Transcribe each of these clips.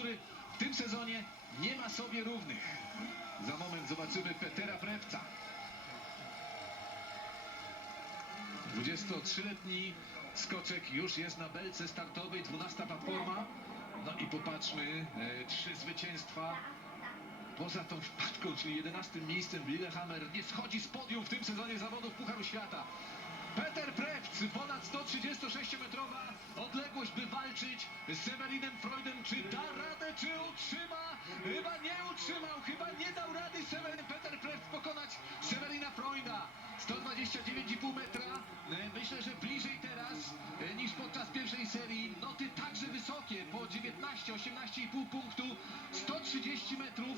który w tym sezonie nie ma sobie równych. Za moment zobaczymy Petera Prewca. 23-letni skoczek już jest na belce startowej, 12 platforma. No i popatrzmy, e, trzy zwycięstwa. Poza tą wpadką, czyli 11 miejscem Lillehammer nie schodzi z podium w tym sezonie zawodów Pucharu Świata. Peter Prewc, ponad 136-metrowa odległość, by walczyć z Severinem Freudem. Czy utrzyma? Chyba nie utrzymał, chyba nie dał rady Severin Peter Prewc pokonać Severina Freuda. 129,5 metra. E, Myślę, że bliżej teraz e, niż podczas pierwszej serii. Noty także wysokie, po 19, 18,5 punktu. 130 metrów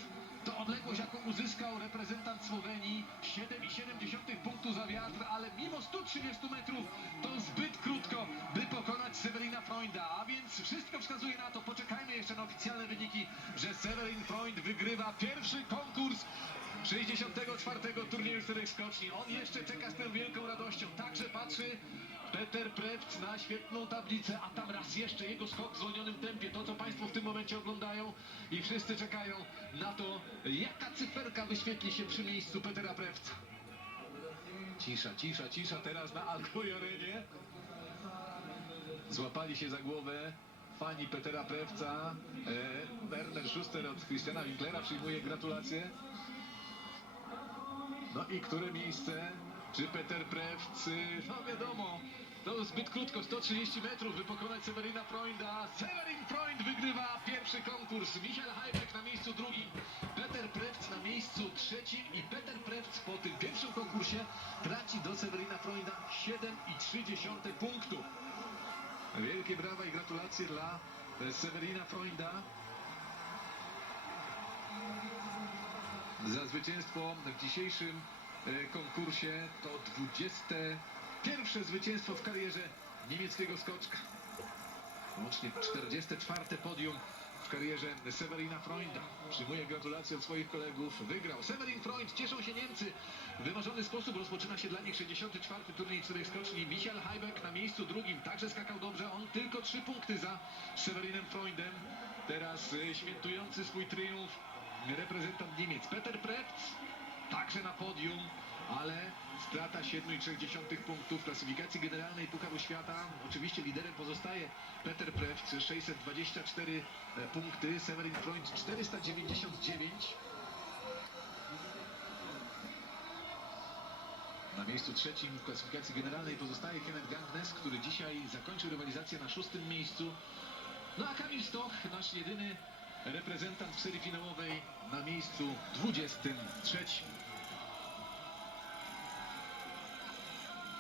odległość, jaką uzyskał reprezentant Słowenii. 7,7 punktu za wiatr, ale mimo 130 metrów to zbyt krótko, by pokonać Severina Freunda. A więc wszystko wskazuje na to, poczekajmy jeszcze na oficjalne wyniki, że Severin Freund wygrywa pierwszy konkurs 64. turnieju czterech skoczni. On jeszcze czeka z tą wielką radością. Także patrzy Peter Prewc na świetną tablicę, a tam raz jeszcze jego skok w zwolnionym tempie. To, co Państwo w tym momencie oglądają i wszyscy czekają na to, jaka cyferka wyświetli się przy miejscu Petera Prewca. Cisza, cisza, cisza teraz na Alkoi Arenie. Złapali się za głowę fani Petera Prewca. E, Werner Schuster od Christiana Winklera przyjmuje gratulacje. No i które miejsce? Czy Peter Prewc? No wiadomo, to zbyt krótko, 130 metrów, by pokonać Severina Freunda. Severin Freund wygrywa pierwszy konkurs. Michael Heibek na miejscu drugim, Peter Prewc na miejscu trzecim i Peter Prewc po tym pierwszym konkursie traci do Severina Freunda 7,3 punktu. Wielkie brawa i gratulacje dla e, Severina Freunda. Za zwycięstwo w dzisiejszym konkursie to 21 zwycięstwo w karierze niemieckiego skoczka. Łącznie 44 podium w karierze Severina Freunda. Przyjmuje gratulacje od swoich kolegów. Wygrał Severin Freund. Cieszą się Niemcy. W wymarzony sposób rozpoczyna się dla nich 64. turniej czterech skoczni. Michael Heibek na miejscu drugim. Także skakał dobrze. On tylko 3 punkty za Severinem Freundem. Teraz e, świętujący swój triumf reprezentant Niemiec Peter. Na podium, ale strata 7,3 punktów w klasyfikacji generalnej Pucharu Świata. Oczywiście liderem pozostaje Peter Prewc, 624 punkty, Severin Freund 499. Na miejscu trzecim w klasyfikacji generalnej pozostaje Kenneth Gangnes, który dzisiaj zakończył rywalizację na szóstym miejscu. No a Kamil Stoch, nasz jedyny reprezentant w serii finałowej na miejscu 23.